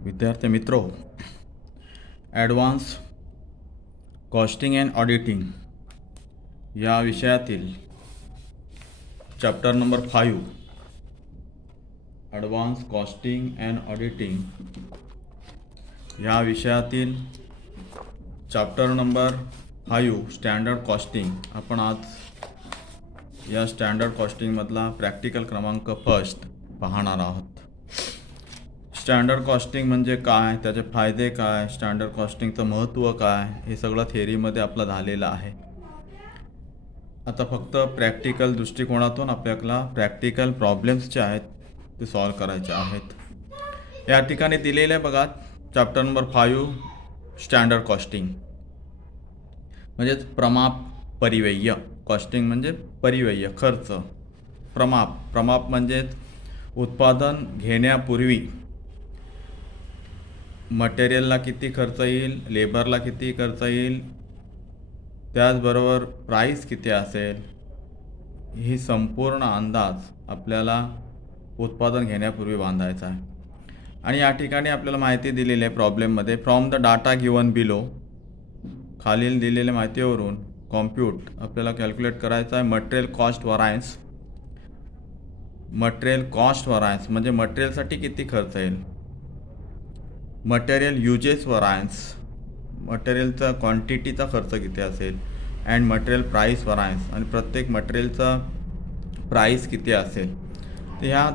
विद्यार्थी मित्रो, advance costing and auditing या विषयातील chapter number 5 advance costing and auditing या विषयातील चॅप्टर नंबर 5 स्टँडर्ड कॉस्टिंग आपण आज या स्टँडर्ड कॉस्टिंगमधला प्रॅक्टिकल क्रमांक फर्स्ट पाहणार आहोत. स्टँडर्ड कॉस्टिंग म्हणजे काय, त्याचे फायदे काय, स्टँडर्ड कॉस्टिंगचं महत्त्व काय, हे सगळं थिअरीमध्ये आपलं झालेलं आहे. आता फक्त प्रॅक्टिकल दृष्टिकोनातून आपल्याला प्रॅक्टिकल प्रॉब्लेम्स जे आहेत ते सॉल्व करायचे आहेत. या ठिकाणी दिलेलं आहे बघा, चॅप्टर नंबर 5 स्टँडर्ड कॉस्टिंग म्हणजेच प्रमाप परिव्यय. कॉस्टिंग म्हणजे परिव्यय, खर्च. प्रमाप म्हणजेच उत्पादन घेण्यापूर्वी मटेरियलला किती खर्च येईल, लेबरला किती खर्च येईल, त्याचबरोबर प्राईस किती असेल, ही संपूर्ण अंदाज आपल्याला उत्पादन घेण्यापूर्वी बांधायचा आहे. आणि या ठिकाणी आपल्याला माहिती दिलेली आहे प्रॉब्लेममध्ये, from the data given below, खालील दिलेल्या माहितीवरून कॉम्प्यूट आपल्याला कॅल्क्युलेट करायचं आहे material cost variance. Material cost व्हरायन्स म्हणजे मटेरियलसाठी किती खर्च येईल, मटेरियल युजेस व्हरायन्स, मटेरियलचा क्वांटिटीचा खर्च किती असेल, अँड मटेरियल प्राईस व्हरायन्स, आणि प्रत्येक मटेरियलचा प्राईस किती असेल. तर ह्या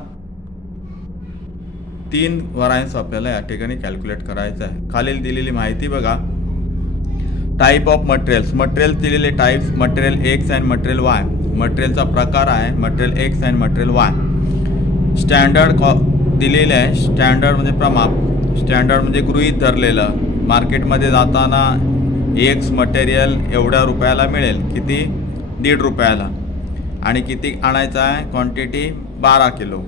3 व्हरायन्स आपल्याला या ठिकाणी कॅल्क्युलेट करायचं आहे. खालील दिलेली माहिती बघा. टाईप ऑफ मटेरियल्स, मटेरियल दिलेले types, material x and material Y. मटेरियलचा प्रकार आहे material x and material Y. Standard दिलेले आहे. स्टँडर्ड म्हणजे प्रमाप, स्टँडर्ड म्हणजे गृहीत धरलेलं. मार्केटमध्ये जाताना एक्स मटेरियल एवढ्या रुपयाला मिळेल, किती, 1.5 रुपयाला, आणि किती आणायचं आहे, क्वांटिटी 12 किलो.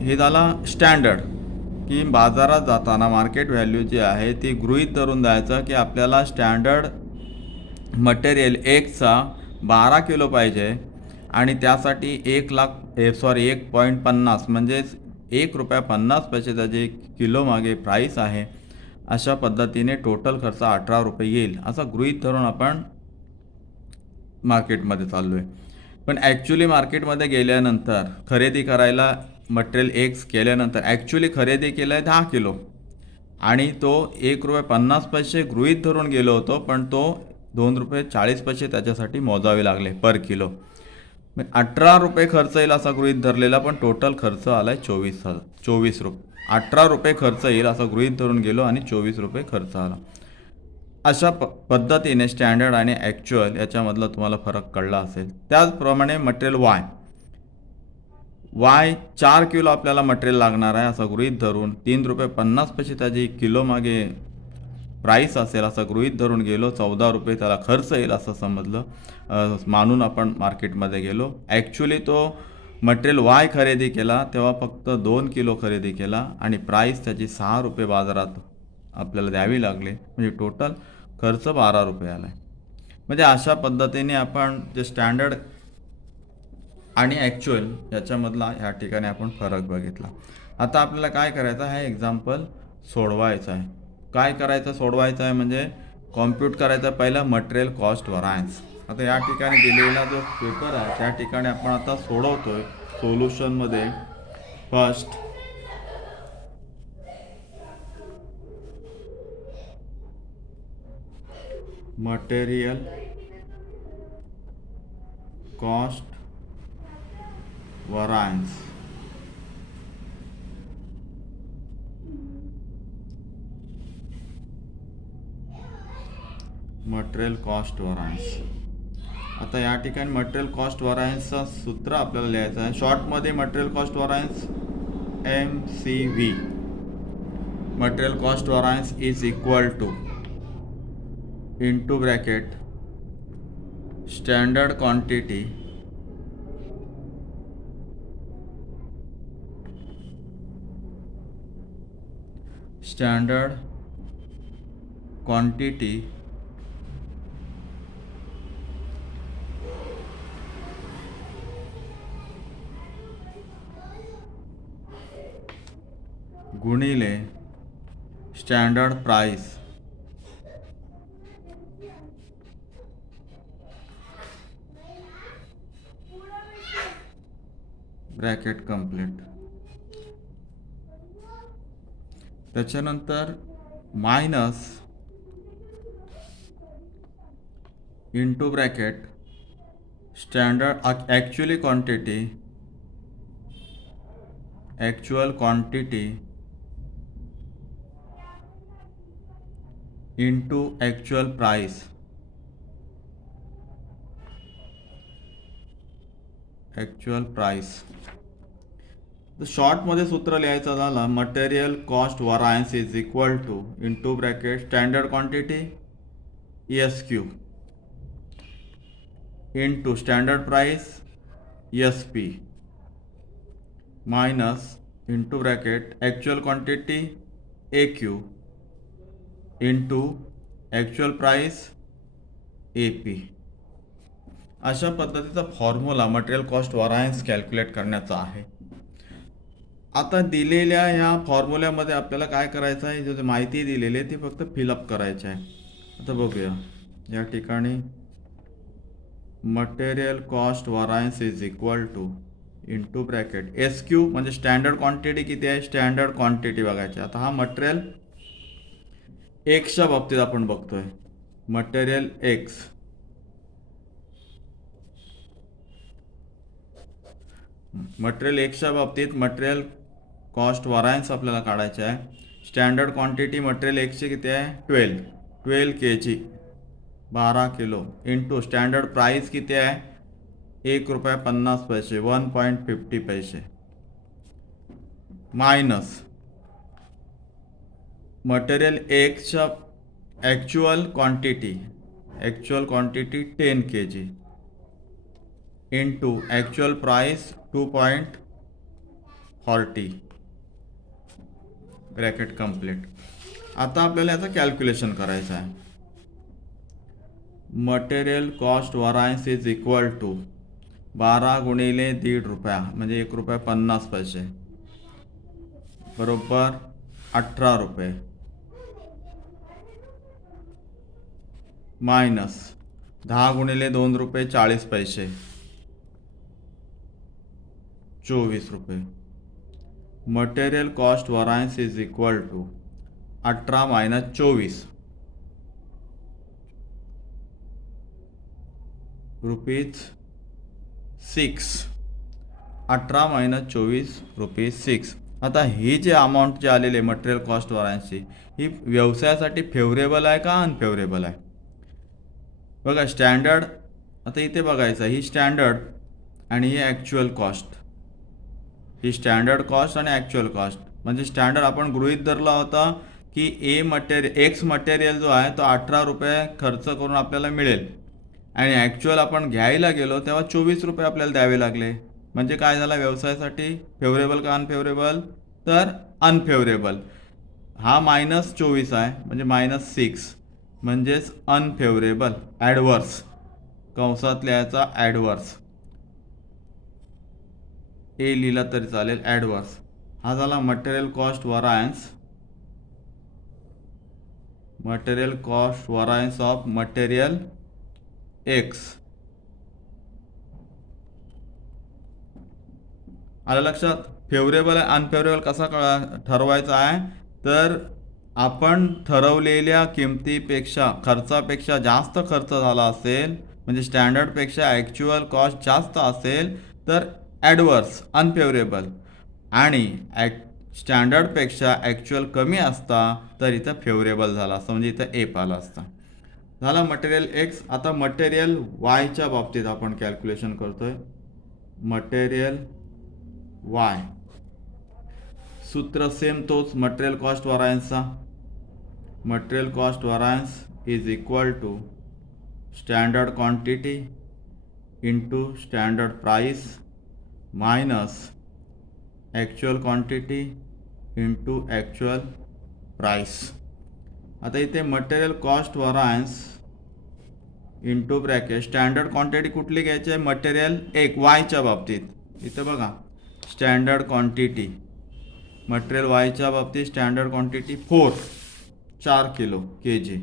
हे झाला स्टँडर्ड, की बाजारात जाताना मार्केट व्हॅल्यू जी आहे ती गृहीत धरून द्यायचं की आपल्याला स्टँडर्ड मटेरियल एक्सचा 12 किलो पाहिजे, आणि त्यासाठी 1.50 म्हणजेच 1 रुपया 50 पैसे त्याचे किलो मागे प्राईस आहे. अशा पद्धतीने टोटल खर्च 18 रुपये येईल असं गृहीत धरून आपण मार्केटमध्ये चाललो आहे. पण ॲक्च्युली मार्केटमध्ये गेल्यानंतर खरेदी करायला मटेरियल एक्स केल्यानंतर ॲक्च्युली खरेदी केलं आहे 10 किलो, आणि तो 1 रुपये 50 पैसे गृहीत धरून गेलो होतो, पण तो 2 रुपये 40 पैसे त्याच्यासाठी मोजावे लागले पर किलो. 18 रुपये खर्च येईल असा गृहीत धरलेला, पण टोटल खर्च आला आहे 24 रुपये. 18 रुपये खर्च येईल असं गृहीत धरून गेलो आणि 24 रुपये खर्च आला. अशा पद्धतीने स्टँडर्ड आणि ॲक्च्युअल याच्यामधला तुम्हाला फरक कळला असेल. त्याचप्रमाणे मटेरियल वाय 4 किलो आपल्याला मटेरियल लागणार आहे असं गृहीत धरून 3 रुपये 50 पैसे त्याची किलो मागे प्राईस असेल असं गृहीत धरून गेलो. 14 रुपये त्याला खर्च येईल असं समजलं, मानून आपण मार्केटमध्ये गेलो. ॲक्च्युली तो मटेरियल वाय खरेदी केला तेव्हा फक्त 2 किलो खरेदी केला, आणि प्राईस त्याची 6 रुपये बाजारात आपल्याला द्यावी लागली, म्हणजे टोटल खर्च 12 रुपये आला आहे. म्हणजे अशा पद्धतीने आपण जे स्टँडर्ड आणि ॲक्च्युअल याच्यामधला ह्या ठिकाणी आपण फरक बघितला. आता आपल्याला काय करायचं आहे, एक्झाम्पल सोडवायचं आहे. काय करायचं, सोडवायचं आहे म्हणजे कॉम्प्यूट करायचं पहिला मटेरियल कॉस्ट व्हरायन्स. आता या ठिकाणी दिलेला जो पेपर आहे त्या ठिकाणी आपण आता सोडवतोय. सोल्युशनमध्ये first material cost variance, material cost variance. आता या ठिकाणी मटेरियल कॉस्ट व्हरायन्सचं सूत्र आपल्याला लिहायचं आहे. शॉर्टमध्ये material cost variance MCV, material cost variance is equal to into bracket standard quantity गुणिले स्टँडर्ड प्राइस ब्रॅकेट कंप्लीट. त्याच्यानंतर minus into bracket standard actual quantity into actual price. तर शॉर्टमध्ये सूत्र लिहायचं झालं, material cost variance is equal to into bracket standard quantity SQ into standard price SP minus into bracket actual quantity AQ into actual price AP. अशा पद्धतीचा formula material cost variance calculate करण्याचा आहे. आता दिलेल्या ह्या फॉर्म्युल्यामध्ये आपल्याला काय करायचं आहे, जो माहिती दिलेली आहे ती फक्त फिलअप करायची आहे. आता बघूया, या ठिकाणी material cost variance is equal to into bracket SQ म्हणजे स्टँडर्ड क्वांटिटी किती आहे, स्टँडर्ड क्वांटिटी बघायची. आता हा मटेरियल एक्सच्या बाबतीत आपण बघतोय, मटेरियल एक्स. मटेरियल एक्सच्या बाबतीत मटेरियल कॉस्ट व्हरायन्स आपल्याला काढायचे आहे. स्टँडर्ड क्वांटिटी मटेरियल एक्सची किती आहे, 12 kg 12 kilo into standard price किती आहे, ₹1.50 1.50 मायनस मटेरियल एक्सच्या actual quantity 10 kg into actual price 2.40 bracket complete. आता आपल्याला याचं कॅल्क्युलेशन करायचं आहे. Material cost variance is equal to 12 गुणिले ₹1.50 म्हणजे ₹1.50 बरोबर ₹18 मायनस 10 गुणिले ₹2 ₹40 ₹24. Material cost variance is equal to 18 minus 24 ₹6. 18 minus 24 ₹6. आता ही जे अमाऊंट जे आलेली आहे मटेरियल कॉस्ट व्हरायन्सची, ही व्यवसायासाठी फेवरेबल आहे का अनफेवरेबल आहे. बघा स्टँडर्ड, आता इथे बघायचं ही स्टँडर्ड आणि ही ॲक्च्युअल कॉस्ट. ही स्टँडर्ड कॉस्ट आणि ॲक्च्युअल कॉस्ट म्हणजे स्टँडर्ड आपण गृहीत धरला होता की एक्स मटेरियल जो आहे तो ₹18 खर्च करून आपल्याला मिळेल आणि ॲक्च्युअल आपण घ्यायला गेलो तेव्हा ₹24 आपल्याला द्यावे लागले. म्हणजे काय झाला, व्यवसायासाठी फेवरेबल का अनफेवरेबल, तर अनफेवरेबल. हा -24 आहे म्हणजे -6 म्हणजेच अनफेवरेबल, ॲडवर्स, कंसात लिहायचा ॲडवर्स, ए लिहिला तरी चालेल, ॲडवर्स. हा झाला material cost variance, material cost variance of material X. आलं लक्षात. फेवरेबल आहे अनफेवरेबल कसा ठरवायचा आहे, तर आपण ठरवलेल्या किमतीपेक्षा खर्चापेक्षा जास्त खर्च झाला असेल म्हणजे स्टँडर्डपेक्षा ॲक्च्युअल कॉस्ट जास्त असेल तर ॲडवर्स अनफेवरेबल, आणि स्टँडर्डपेक्षा ॲक्च्युअल कमी असता तर इथं फेवरेबल झाला असतं म्हणजे इथं एप आला असता. झाला मटेरियल एक्स. आता मटेरियल वायच्या बाबतीत आपण कॅल्क्युलेशन करतोय. मटेरियल वाय सूत्र सेम तोच मटेरियल कॉस्ट व्हरायन्सचा. Material cost variance is equal to standard quantity into standard price minus actual quantity into actual price. आता इथे material cost variance into bracket standard quantity कुठली घ्यायची आहे, मटेरियल एक वायच्या बाबतीत. इथं बघा स्टँडर्ड क्वांटिटी मटेरियल वायच्या बाबतीत standard quantity 4 kilo kg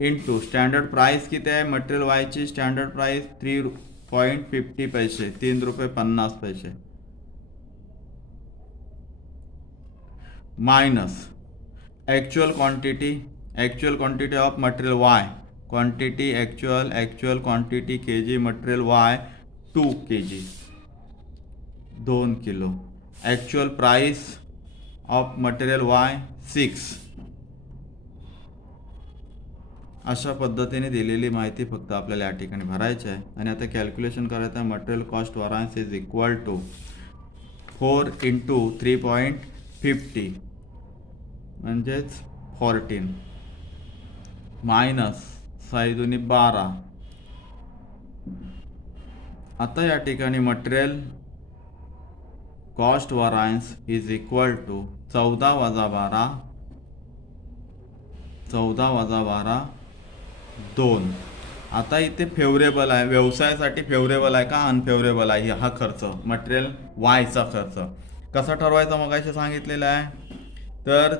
into standard price किती आहे मटेरियल वायची स्टँडर्ड प्राइस 3.50 पैसे 3.50 minus actual quantity of material Y quantity actual quantity kg material Y 2 kg 2 kilo actual price of material Y 6. अशा पद्धतीने दिलेली माहिती फक्त आपल्याला या ठिकाणी भरायची आहे आणि आता कॅल्क्युलेशन करायचं आहे. Material cost variance is equal to 4 into 3.50 म्हणजेच 14 मायनस 6 दुनी 12. आता या ठिकाणी material cost variance is equal to 14 वजा 12 2. आता इथे फेवरेबल आहे व्यवसायासाठी फेवरेबल आहे का अनफेवरेबल आहे हा खर्च मटेरियल वायचा खर्च कसा ठरवायचा मगाशी सांगितलेला आहे. तर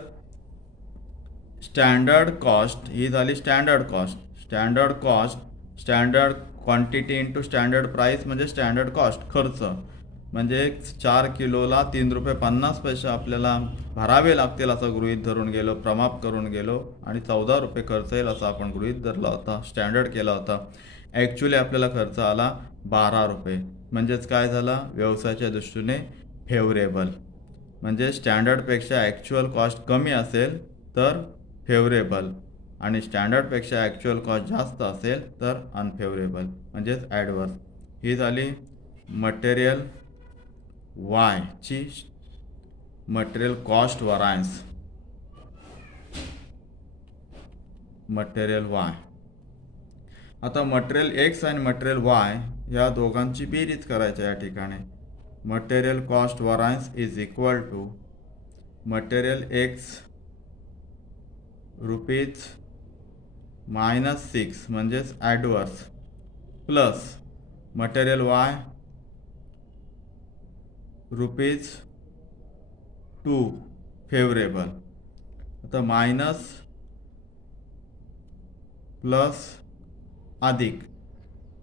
स्टँडर्ड कॉस्ट ही झाली standard cost standard quantity into standard price म्हणजे स्टँडर्ड कॉस्ट खर्च म्हणजे 4 किलोला 3.50 रुपये आपल्याला भरावे लागतील असं गृहीत धरून गेलो प्रमाप करून गेलो आणि 14 रुपये खर्च येईल असं आपण गृहीत धरला होता स्टँडर्ड केला होता. ॲक्च्युली आपल्याला खर्च आला 12 रुपये म्हणजेच काय झाला व्यवसायाच्या दृष्टीने फेवरेबल म्हणजे स्टँडर्डपेक्षा ॲक्च्युअल कॉस्ट कमी असेल तर फेवरेबल आणि स्टँडर्डपेक्षा ॲक्च्युअल कॉस्ट जास्त असेल तर अनफेवरेबल म्हणजेच ॲडवर्स. ही झाली मटेरियल वाय ची material cost variance material Y. आता मटेरियल एक्स आणि मटेरियल वाय या दोघांची बेरीज करायची या ठिकाणी. Material cost variance is equal to material X rupees -6 म्हणजेच adverse plus material Y rupees 2 favourable. आता मायनस प्लस अधिक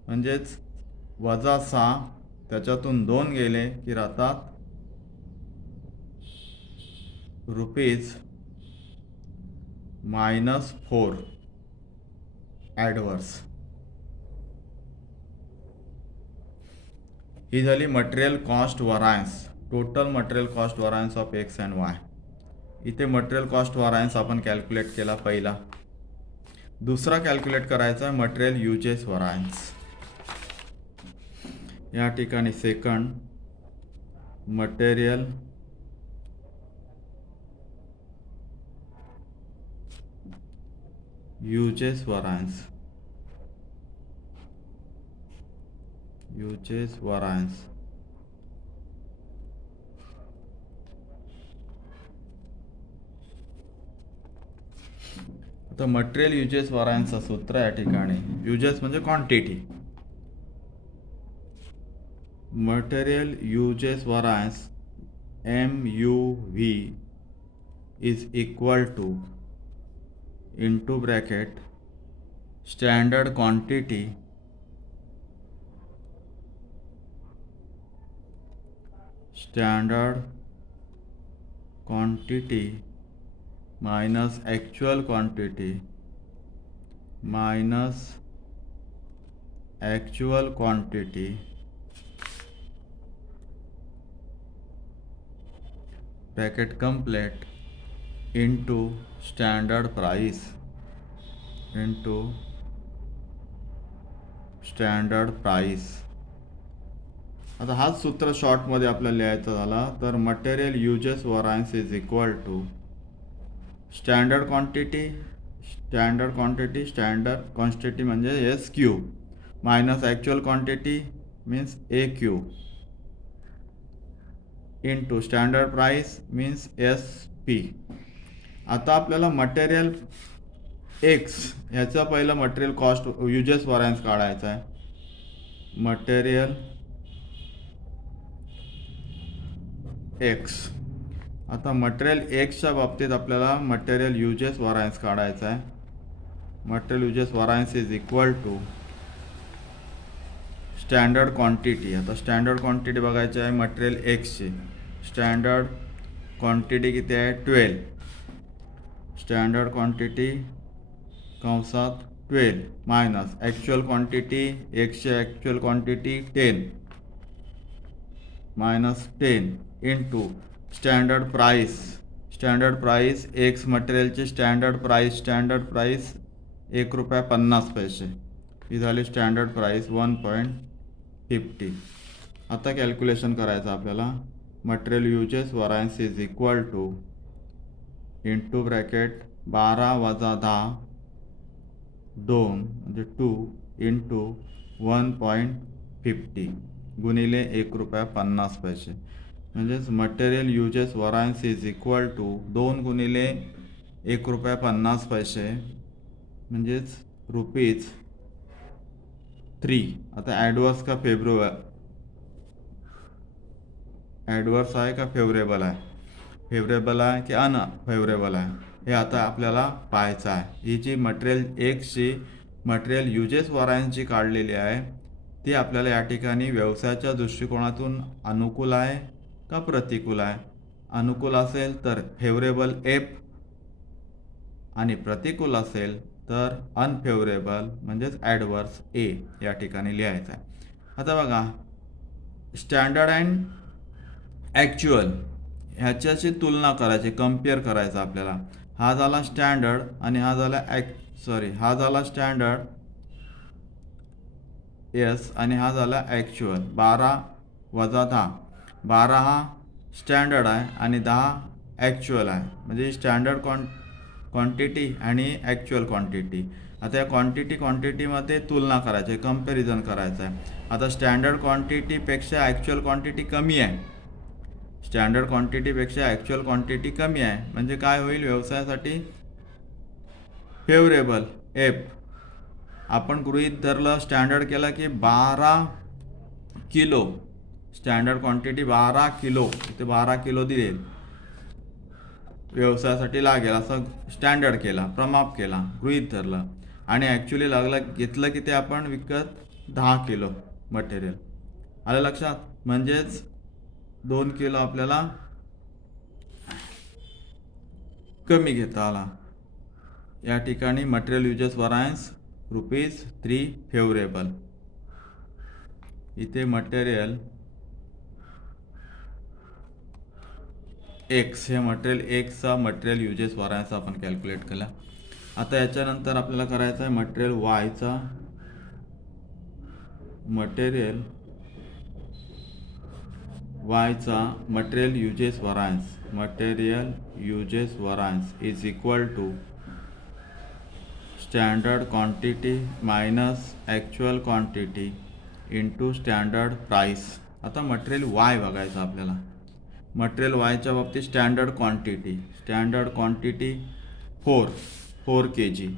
म्हणजेच वजा 6 त्याच्यातून 2 गेले की राहतात रुपीज -4 ॲडवर्स. ही झाली material cost variance total material cost variance of X and Y. इथे मटेरियल कॉस्ट वरायन्स आपण कॅल्क्युलेट केला पहिला. दुसरा कॅल्क्युलेट करायचा आहे मटेरियल युजेस वरायन्स. या ठिकाणी सेकंड मटेरियल युजेस वरायन्स आता मटेरियल युजेस वरायन्सचं सूत्र या ठिकाणी युजेस म्हणजे quantity material uses variance MUV is equal to into bracket standard quantity minus actual quantity bracket complete into standard price. आता हाच सूत्र शॉर्टमध्ये आपल्याला लिहायचा झाला तर material uses variance is equal to standard quantity म्हणजे SQ minus actual quantity means AQ into standard price means SP. आता आपल्याला मटेरियल एक्स ह्याचा पहिला मटेरियल कॉस्ट युजेस वरायन्स काढायचा आहे. मटेरियल एक्स आता मटेरियल एक्सच्या बाबतीत आपल्याला मटेरियल युजेस वरायन्स काढायचा आहे. Material uses variance is equal to standard quantity. आता स्टँडर्ड क्वांटिटी बघायची आहे मटेरियल एक्सची. स्टँडर्ड क्वांटिटी किती आहे 12. स्टँडर्ड क्वांटिटी कंसात 12 मायनस ॲक्च्युअल क्वांटिटी एक्सची actual quantity 10 minus 10 into standard price. Standard price X मटेरियलची स्टँडर्ड प्राईस ₹1.50. ही झाली स्टँडर्ड प्राईस 1.50. आता कॅल्क्युलेशन करायचं आपल्याला. Material uses variance is equal to into bracket 12 वजा 10 2 म्हणजे 2 इंटू 1.50 गुणिले ₹1.50. म्हणजेच material uses variance is equal to 2 गुणिले ₹1.50 म्हणजेच ₹3. आता ॲडवर्स का ॲडवर्स आहे का फेवरेबल आहे, फेवरेबल आहे की अनफेवरेबल आहे, हे आता आपल्याला पाहायचं आहे. ही जी मटेरियल एक्सची मटेरियल युजेस वरायन्स जी काढलेली आहे ती आपल्याला या ठिकाणी व्यवसायाच्या दृष्टिकोनातून अनुकूल आहे का प्रतिकूल आहे. अनुकूल असेल तर फेवरेबल एफ आणि प्रतिकूल असेल तर अनफेवरेबल म्हणजेच ॲडवर्स ए या ठिकाणी लिहायचं आहे. आता बघा स्टँडर्ड अँड ॲक्च्युअल ह्याच्याची तुलना करायची, कम्पेअर करायचं आपल्याला. हा झाला स्टँडर्ड आणि हा झाला हा झाला स्टँडर्ड यस आणि हा झाला ॲक्च्युअल. 12 वजा 10. 12 हा स्टँडर्ड आहे आणि 10 ॲक्च्युअल आहे. म्हणजे स्टँडर्ड क्वांटिटी आणि ॲक्च्युअल क्वांटिटी. आता या क्वांटिटीमध्ये तुलना करायची आहे, कम्पॅरिझन करायचं आहे. आता स्टँडर्ड क्वांटिटीपेक्षा ॲक्च्युअल क्वांटिटी कमी आहे. स्टँडर्ड क्वांटिटीपेक्षा ॲक्च्युअल क्वांटिटी कमी आहे म्हणजे काय होईल व्यवसायासाठी फेवरेबल एफ. आपण गृहीत धरलं स्टँडर्ड केलं की 12 किलो स्टँडर्ड क्वांटिटी 12 किलो, इथे 12 किलो दिले व्यवसायासाठी लागेल असं स्टँडर्ड केला, प्रमाप केला, गृहीत धरलं. आणि ॲक्च्युली घेतलं की ते आपण विकत 10 किलो मटेरियल. आलं लक्षात. म्हणजेच 2 किलो आपल्याला कमी घेता आला. या ठिकाणी मटेरियल युजेस वरायन्स ₹3 फेवरेबल. इथे मटेरियल एक्स हे मटेरियल एक्सचा मटेरियल युजेस वरायन्स आपण कॅल्क्युलेट केला. आता याच्यानंतर आपल्याला करायचं आहे मटेरियल वायचा. Material uses variance. Material uses variance is equal to standard quantity minus actual quantity into standard price. आता मटेरियल वाय बघायचं आपल्याला. मटेरियल वायच्या बाबतीत standard quantity 4 kg.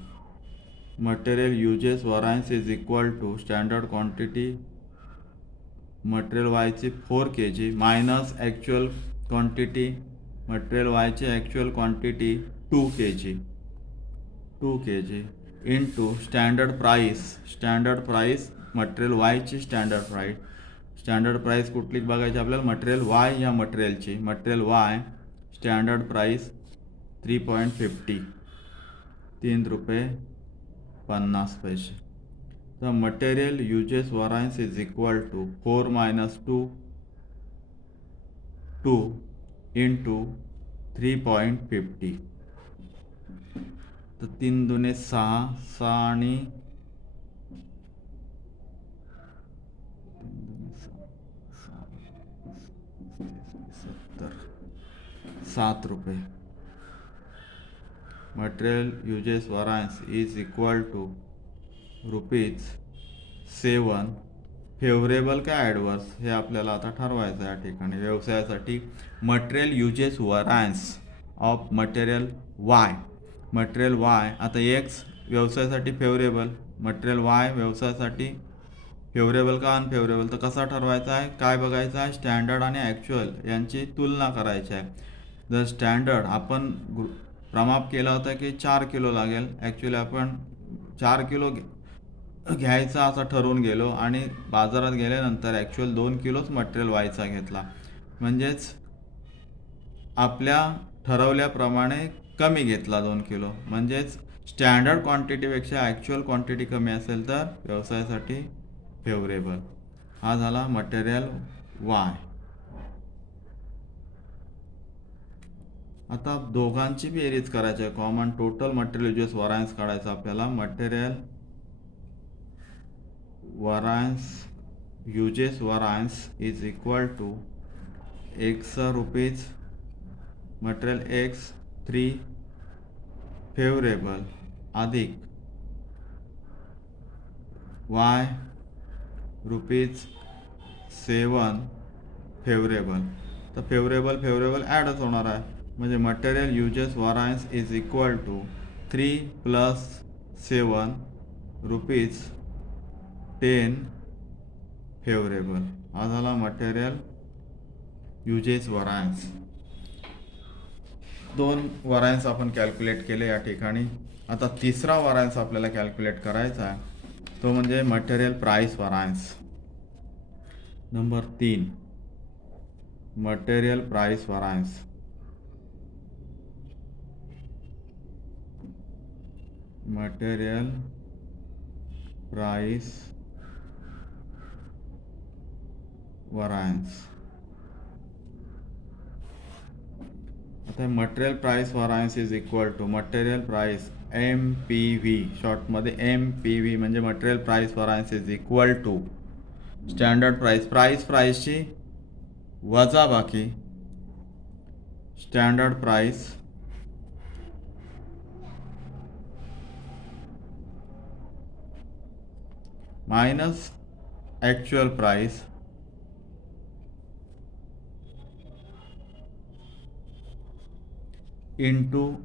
Material uses variance is equal to standard quantity material वायची 4 kg minus actual quantity material वायची actual quantity 2 kg into standard price material वायची standard price कुठली बघायची आपल्याला मटेरियल वाय या मटेरियलची. Material Y standard price 3.50 ₹3.50. तर material uses variance is equal to 4 - 2 into 3.50. तर 3 दुने 6 आणि 7 रुपये. Material uses variance is equal to ₹7. Favourable का ॲडवर्स हे आपल्याला आता ठरवायचं आहे. या ठिकाणी व्यवसायासाठी material uses variance of material Y. आता एक्स व्यवसायासाठी फेवरेबल, मटेरियल वाय व्यवसायासाठी फेवरेबल का अनफेवरेबल. तर कसा ठरवायचा आहे, काय बघायचं आहे, स्टँडर्ड आणि ॲक्च्युअल यांची तुलना करायची आहे. जर स्टँडर्ड आपण प्रमाप केला होता की 4 किलो लागेल, ॲक्च्युली आपण 4 किलो घ्यायचा असं ठरवून गेलो आणि बाजारात गेल्यानंतर ॲक्च्युअल 2 किलोच मटेरियल व्हायचा घेतला. म्हणजेच आपल्या ठरवल्याप्रमाणे कमी घेतला 2 किलो. म्हणजेच स्टँडर्ड क्वांटिटीपेक्षा ॲक्च्युअल क्वांटिटी कमी असेल तर व्यवसायासाठी फेवरेबल. हा झाला मटेरियल वाय. आता दोघांची बेरीज करायची आहे. Common total material uses variance काढायचा आपल्याला. Material variance usage variance is equal to X rupees material X 3 favourable अधिक वाय रुपीज 7 फेवरेबल. तर फेवरेबल ॲडच होणार आहे. म्हणजे material uses variance is equal to 3 + 7 rupees 10 favourable. हा झाला मटेरियल युजेस वरायन्स. 2 वरायन्स आपण कॅल्क्युलेट केले या ठिकाणी. आता तिसरा वरायन्स आपल्याला कॅल्क्युलेट करायचा आहे, तो म्हणजे material price variance. Number 3 material price variance. Material price variance. आता material price variance is equal to material price MPV, शॉर्टमध्ये MPV म्हणजे material price variance is equal to standard प्राइसची वजा बाकी standard price minus actual price into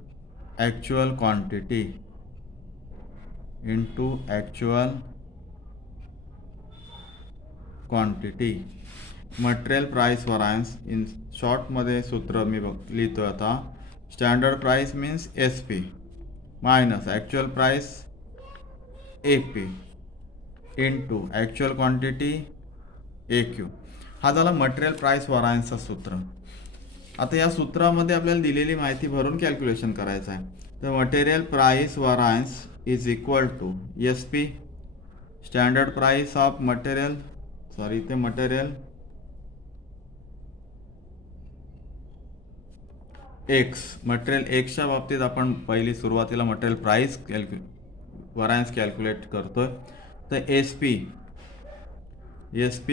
actual quantity material price variance in शॉर्टमध्ये सूत्र मी लिहितो आता. Standard price means SP minus actual price AP into actual quantity AQ. हा झाला मटेरियल प्राइस वरायन्सचा सूत्र. आता या सूत्रामध्ये आपल्याला दिलेली माहिती भरून कॅल्क्युलेशन करायचं आहे. तर material price variance is equal to SP standard price of material material material एक्सच्या बाबतीत आपण पहिली सुरुवातीला मटेरियल प्राइस वरायन्स कॅल्क्युलेट करतोय. तर SP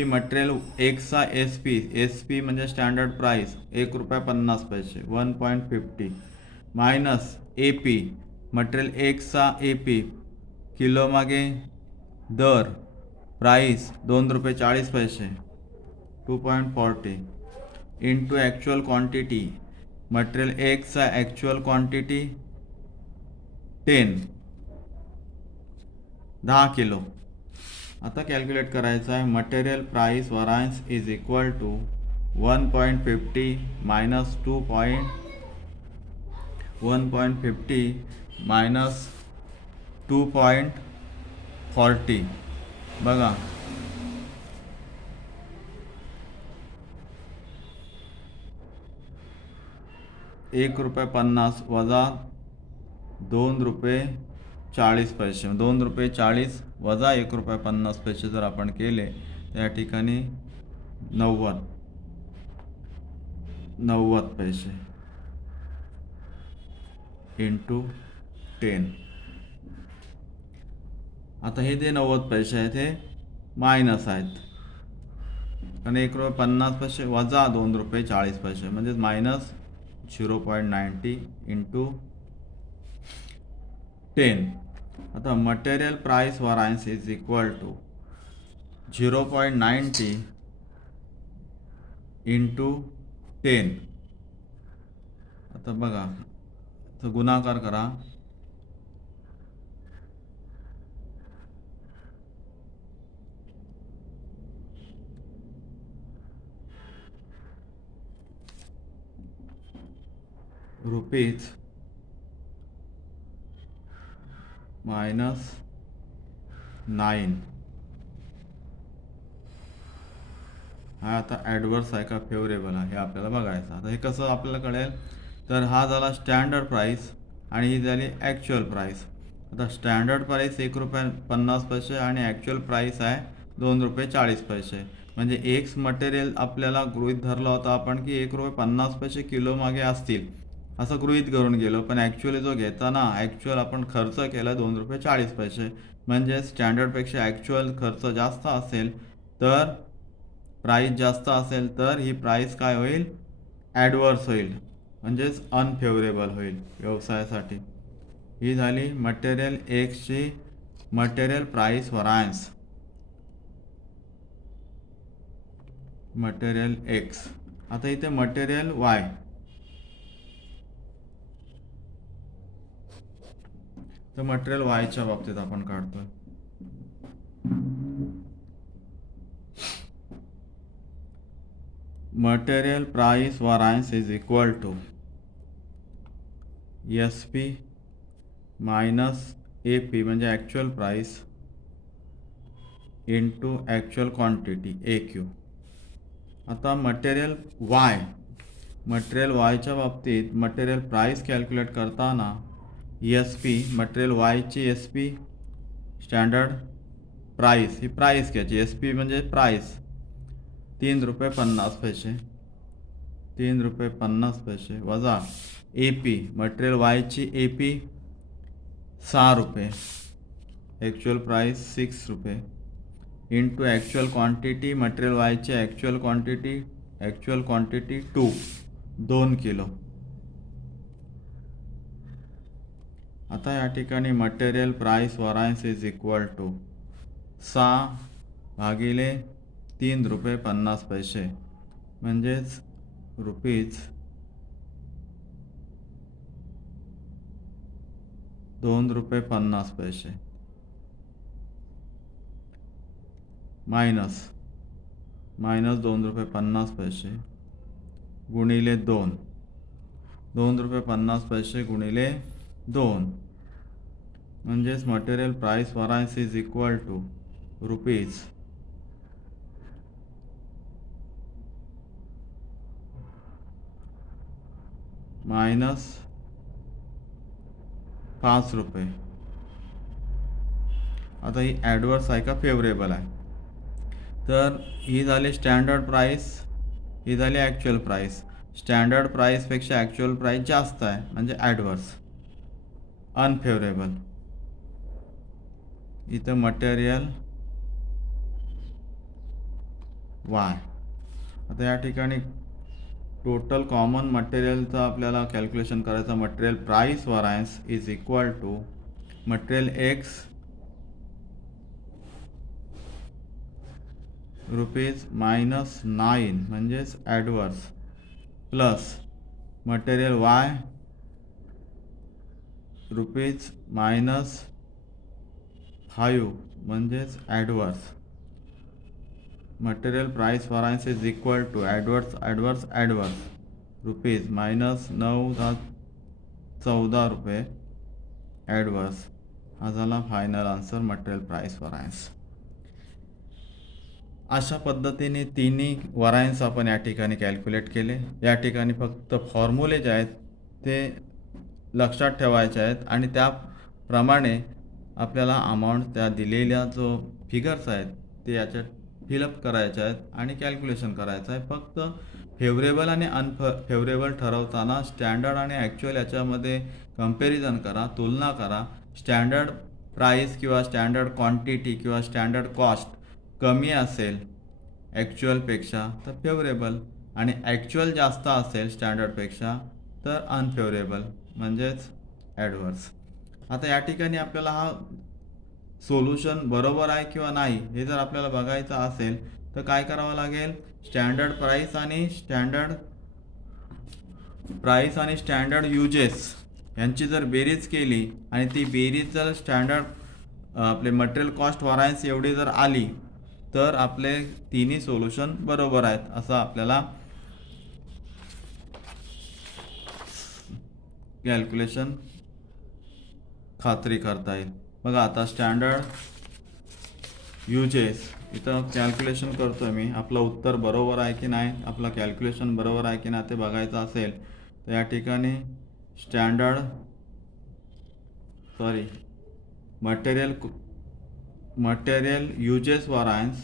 मटेरियल एक्सचा SP म्हणजे standard price ₹1.50 1.50 minus AP material एक्सचा AP किलोमागे दर price ₹2.40 2.40 into actual quantity material एक्सचा ॲक्च्युअल क्वांटिटी 10 किलो. आता कॅल्क्युलेट करायचं आहे. Material price variance is equal to 1.50 minus 1.50 minus 2.40. बघा ₹1.50 वजा ₹2.40 ₹2.40 वजा ₹1.50 जर आपण केले त्या ठिकाणी 90 पैसे इंटू 10. आता हे जे 90 पैसे आहेत हे मायनस आहेत आणि ₹1.50 वजा ₹2.40 म्हणजेच मायनस 0.90 इंटू 10. आता material price variance is equal to 0.90 into 10. आता बघा तर गुणाकार करा. रुपीज -9. हा आता ॲडवर्स आहे का फेवरेबल आहे हे आपल्याला बघायचं. आता हे कसं आपल्याला कळेल, तर हा झाला स्टँडर्ड प्राईस आणि ही झाली ॲक्च्युअल प्राईस. आता स्टँडर्ड प्राईस ₹1.50 आणि ॲक्च्युअल प्राईस आहे ₹2.40. म्हणजे एक्स मटेरियल आपल्याला गृहीत धरला होता आपण की ₹1.50 किलो मागे असतील असं गृहीत करून गेलो, पण ॲक्च्युअली जो घेताना ॲक्च्युअल आपण खर्च केला ₹2.40. म्हणजे स्टँडर्डपेक्षा ॲक्च्युअल खर्च जास्त असेल तर प्राईस जास्त असेल तर ही प्राईस काय होईल, ॲडवर्स होईल, म्हणजेच अनफेवरेबल होईल व्यवसायासाठी. ही झाली मटेरियल एक्सची material price variance. Material X. आता इथे मटेरियल वाय. तर मटेरियल वायच्या बाबतीत आपण काढतोय. Material price variance is equal to SP minus AP म्हणजे actual price into actual quantity AQ. आता मटेरियल वायच्या बाबतीत मटेरियल प्राइस कॅल्क्युलेट करताना SP मटेरियल वायची SP स्टँडर्ड प्राइस ही प्राइस घ्यायची. SP म्हणजे प्राइस ₹3.50. ₹3.50 वजा AP मटेरियल वायची AP ₹6, actual price ₹6 into actual quantity material वायची ॲक्च्युअल क्वांटिटी 2 किलो. आता या ठिकाणी material price variance is equal to 6 भागिले ₹3.50 म्हणजेच रुपीज ₹2.50 मायनस ₹2.50 गुणिले 2. ₹2.50 गुणिले 2 म्हणजेच material price variance is equal to rupees -5. आता ही ॲडवर्स आहे का फेवरेबल आहे, तर ही झाली स्टँडर्ड प्राइस, ही झाली ॲक्च्युअल प्राइस. स्टँडर्ड प्राइसपेक्षा ॲक्च्युअल प्राइस जास्त आहे म्हणजे ॲडवर्स, अनफेवरेबल. इथं मटेरियल वाय. आता या ठिकाणी टोटल कॉमन मटेरियलचं आपल्याला कॅल्क्युलेशन करायचं. Material price variance is equal to material X rupees -9 म्हणजेच adverse plus material Y rupees -5 म्हणजेच adverse. Material price variance is equal to adverse rupees -9-14 adverse. हा झाला final answer material price variance. अशा पद्धतीने तिन्ही व्हरायन्स आपण या ठिकाणी कॅल्क्युलेट केले. या ठिकाणी फक्त फॉर्म्युले जे आहेत ते लक्षात ठेवायचे आहेत आणि त्याप्रमाणे आपल्याला अमाऊंट त्या दिलेल्या जो फिगर्स आहेत ते याच्यात फिलअप करायचे आहेत आणि कॅल्क्युलेशन करायचं आहे. फक्त फेवरेबल आणि अनफेवरेबल ठरवताना स्टँडर्ड आणि ॲक्च्युअल याच्यामध्ये कंपॅरिझन करा, तुलना करा. स्टँडर्ड प्राईस किंवा स्टँडर्ड क्वांटिटी किंवा स्टँडर्ड कॉस्ट कमी असेल ॲक्च्युअलपेक्षा तर फेवरेबल आणि ॲक्च्युअल जास्त असेल स्टँडर्डपेक्षा तर अनफेवरेबल म्हणजेच ॲडवर्स. आता या ठिकाणी आपल्याला हा सोल्युशन बरोबर आहे किंवा नाही हे जर आपल्याला बघायचं असेल तर काय करावं लागेल, स्टँडर्ड प्राईस आणि स्टँडर्ड युजेस यांची जर बेरीज केली आणि ती बेरीज जर स्टँडर्ड आपले मटेरियल कॉस्ट व्हरायन्स एवढी जर आली तर आपले तिन्ही सोल्युशन बरोबर आहेत असं आपल्याला कॅल्क्युलेशन खात्री करता येईल. बघा आता स्टँडर्ड युजेस इथं कॅल्क्युलेशन करतो मी. आपलं उत्तर बरोबर आहे की नाही, आपलं कॅल्क्युलेशन बरोबर आहे की नाही ते बघायचं असेल तर या ठिकाणी material uses variance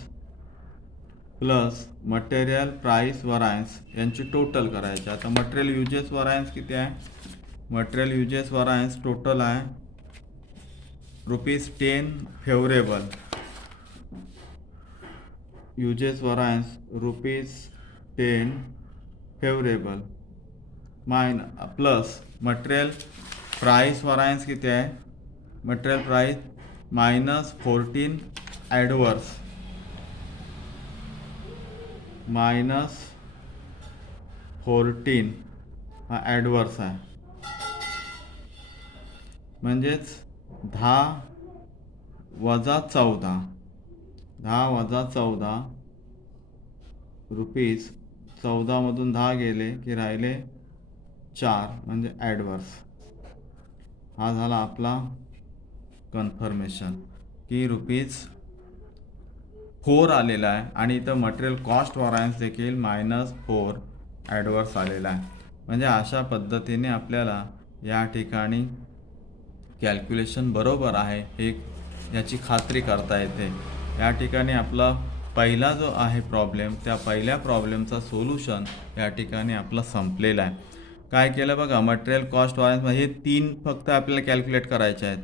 plus material price variance यांची टोटल करायची. आता मटेरियल युजेस वरायन्स किती आहे? मटेरियल युजेस वरायन्स टोटल आहे ₹10 favourable. Usage variance ₹10 favourable plus material price variance किती आहे? मटेरियल प्राइस -14 ॲडवर्स -14 हा ॲडवर्स आहे. म्हणजेच 10 वजा 14 रुपीज. 14 मधून 10 गेले की राहिले 4 म्हणजे ॲडवर्स. हा झाला आपला कन्फर्मेशन की ₹4 आलेला आहे आणि इथं मटेरियल कॉस्ट वरायन्स देखील -4 ॲडवर्स आलेला आहे. म्हणजे अशा पद्धतीने आपल्याला या ठिकाणी कॅल्क्युलेशन बरोबर आहे हे याची खात्री करता येते. या ठिकाणी आपला पहिला जो आहे प्रॉब्लेम, त्या पहिल्या प्रॉब्लेमचा सोल्युशन या ठिकाणी आपला संपलेला आहे. काय केलं बघा, मटेरियल कॉस्ट वरायन्स हे 3 फक्त आपल्याला कॅल्क्युलेट करायचे आहेत.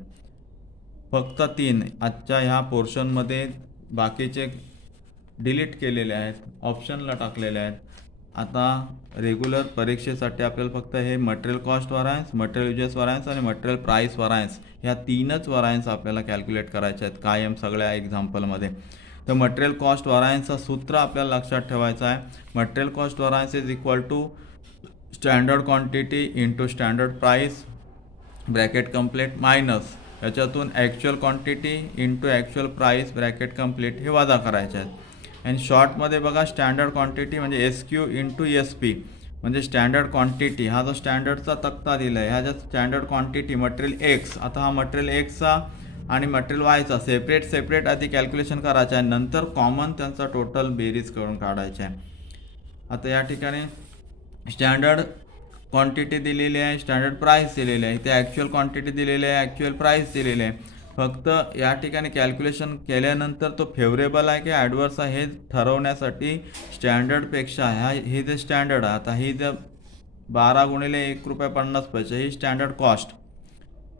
फक्त 3 आजच्या ह्या पोर्शनमध्ये बाकीचे डिलीट केलेले आहेत, ऑप्शनला टाकलेले आहेत. आता रेग्युलर परीक्षेसाठी आपल्याला फक्त हे material cost variance, material uses वरायन्स आणि मटेरियल प्राइस वरायन्स ह्या 3च वरायन्स आपल्याला कॅल्क्युलेट करायचे आहेत कायम सगळ्या एक्झाम्पलमध्ये. तर मटेरियल कॉस्ट वरायन्सचं सूत्र आपल्याला लक्षात ठेवायचं आहे. Material cost variance is equal to standard quantity into standard price bracket complete minus याच्यातून actual quantity into actual price bracket complete हे वजा करायचे आहेत. आणि शॉर्टमध्ये बघा स्टँडर्ड क्वांटिटी म्हणजे SQ इंटू SP म्हणजे स्टँडर्ड क्वांटिटी. हा जो स्टँडर्डचा तक्ता दिला आहे ह्याच्यात स्टँडर्ड क्वांटिटी मटेरियल X. आता हा मटेरियल Xचा आणि मटेरियल Yचा सेपरेट आधी कॅल्क्युलेशन करायचं आहे, नंतर कॉमन त्यांचा टोटल बेरीज करून काढायचे आहे. आता या ठिकाणी स्टँडर्ड क्वांटिटी दिलेली आहे, स्टँडर्ड प्राइस दिलेली आहे, इथे ॲक्च्युअल क्वांटिटी दिलेली आहे, ॲक्च्युअल प्राइस दिलेली आहे. फक्त या ठिकाणी कॅल्क्युलेशन केल्यानंतर तो फेवरेबल आहे की ॲडवर्स आहे हे ठरवण्यासाठी स्टँडर्डपेक्षा हे जे स्टँडर्ड आहे, आता ही जर 12 गुणिले ₹1.50 ही standard cost,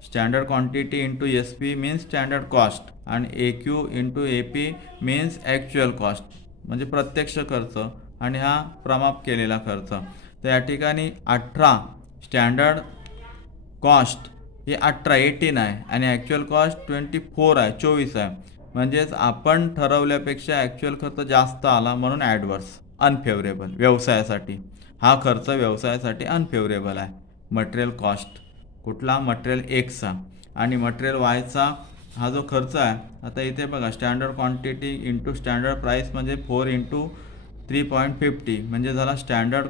standard quantity into SP means standard cost आणि AQ into AP means actual cost म्हणजे प्रत्यक्ष खर्च आणि हा प्रमाप केलेला खर्च. तर या ठिकाणी 18 स्टँडर्ड कॉस्ट ही 18 आहे आणि ॲक्च्युअल कॉस्ट 24 आहे. म्हणजेच आपण ठरवल्यापेक्षा ॲक्च्युअल खर्च जास्त आला म्हणून ॲडवर्स अनफेवरेबल. व्यवसायासाठी हा खर्च व्यवसायासाठी अनफेवरेबल आहे. मटेरियल कॉस्ट कुठला? मटेरियल Xचा आणि मटेरियल Yचा हा जो खर्च आहे. आता इथे बघा standard quantity into standard price म्हणजे 4 इंटू 3.50 म्हणजे झाला स्टँडर्ड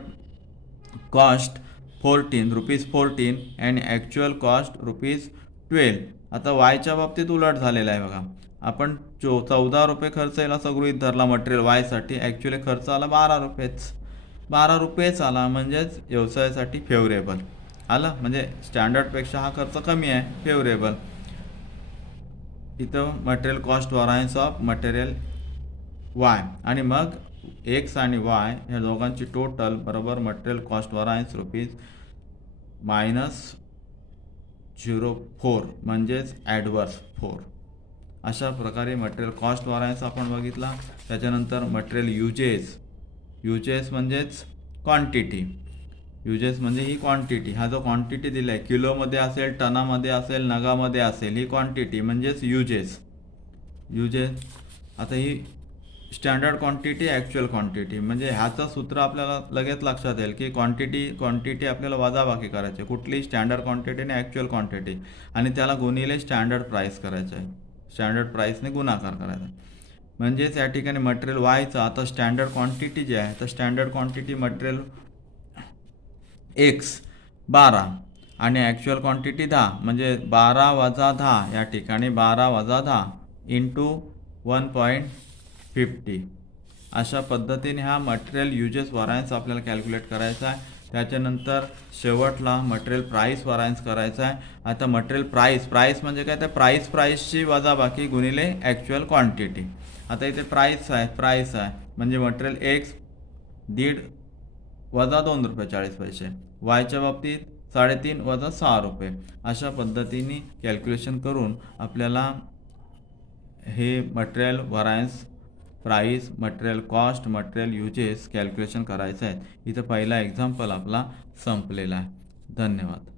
कॉस्ट ₹14 आणि ॲक्च्युअल कॉस्ट ₹12. आता वायच्या बाबतीत उलट झालेला आहे बघा. आपण ₹14 खर्च येईल असं गृहीत धरला मटेरियल वायसाठी, ॲक्च्युअली खर्च आला ₹12 आला म्हणजेच व्यवसायासाठी फेवरेबल आलं. म्हणजे स्टँडर्डपेक्षा हा खर्च कमी आहे, फेवरेबल. इथं material cost variance of material Y आणि मग X आणि Y ह्या दोघांची टोटल बरोबर मटेरियल कॉस्ट वरायन्स -04 म्हणजेच ॲडवर्स 4. अशा प्रकारे मटेरियल कॉस्ट वरायन्स आपण बघितला. त्याच्यानंतर मटेरियल युजेस म्हणजेच क्वांटिटी. युजेस म्हणजे ही क्वांटिटी, हा जो क्वांटिटी दिला आहे किलोमध्ये असेल, टनामध्ये असेल, नगामध्ये असेल, ही क्वांटिटी म्हणजेच युजेस. आता ही स्टँडर्ड क्वांटिटी, ॲक्च्युअल क्वांटिटी म्हणजे ह्याचं सूत्र आपल्याला लगेच लक्षात येईल की क्वांटिटी आपल्याला वजाबाकी करायची कुठली? स्टँडर्ड क्वांटिटी आणि ॲक्च्युअल क्वांटिटी आणि त्याला गुणिले स्टँडर्ड प्राइस करायचं आहे, स्टँडर्ड प्राइसने गुणाकार करायचा. म्हणजेच या ठिकाणी मटेरियल वायचा आता स्टँडर्ड क्वांटिटी जी आहे तर स्टँडर्ड क्वांटिटी मटेरियल X 12 आणि ॲक्च्युअल क्वांटिटी 10 म्हणजे 12 वजा 10 या ठिकाणी 12 वजा 10 इंटू 1.50 अशा पद्धतीने हा मटेरियल युजेस वरायन्स आपल्याला कॅल्क्युलेट करायचा आहे. त्याच्यानंतर शेवटला मटेरियल प्राईस वरायन्स करायचा आहे. आता मटेरियल प्राईस म्हणजे काय, तर प्राईसची वजाबाकी गुणिले ॲक्च्युअल क्वांटिटी. आता इथे प्राईस आहे म्हणजे मटेरियल एक्स 1.5 वजा 2 रुपये 40 पैसे, वायच्या बाबतीत 3.5 वजा 6 रुपये. अशा पद्धतीने कॅल्क्युलेशन करून आपल्याला हे material variance, price, material cost, material usage calculation करायचं आहे. इथं पहिला एक्झाम्पल आपला संपलेला आहे. धन्यवाद.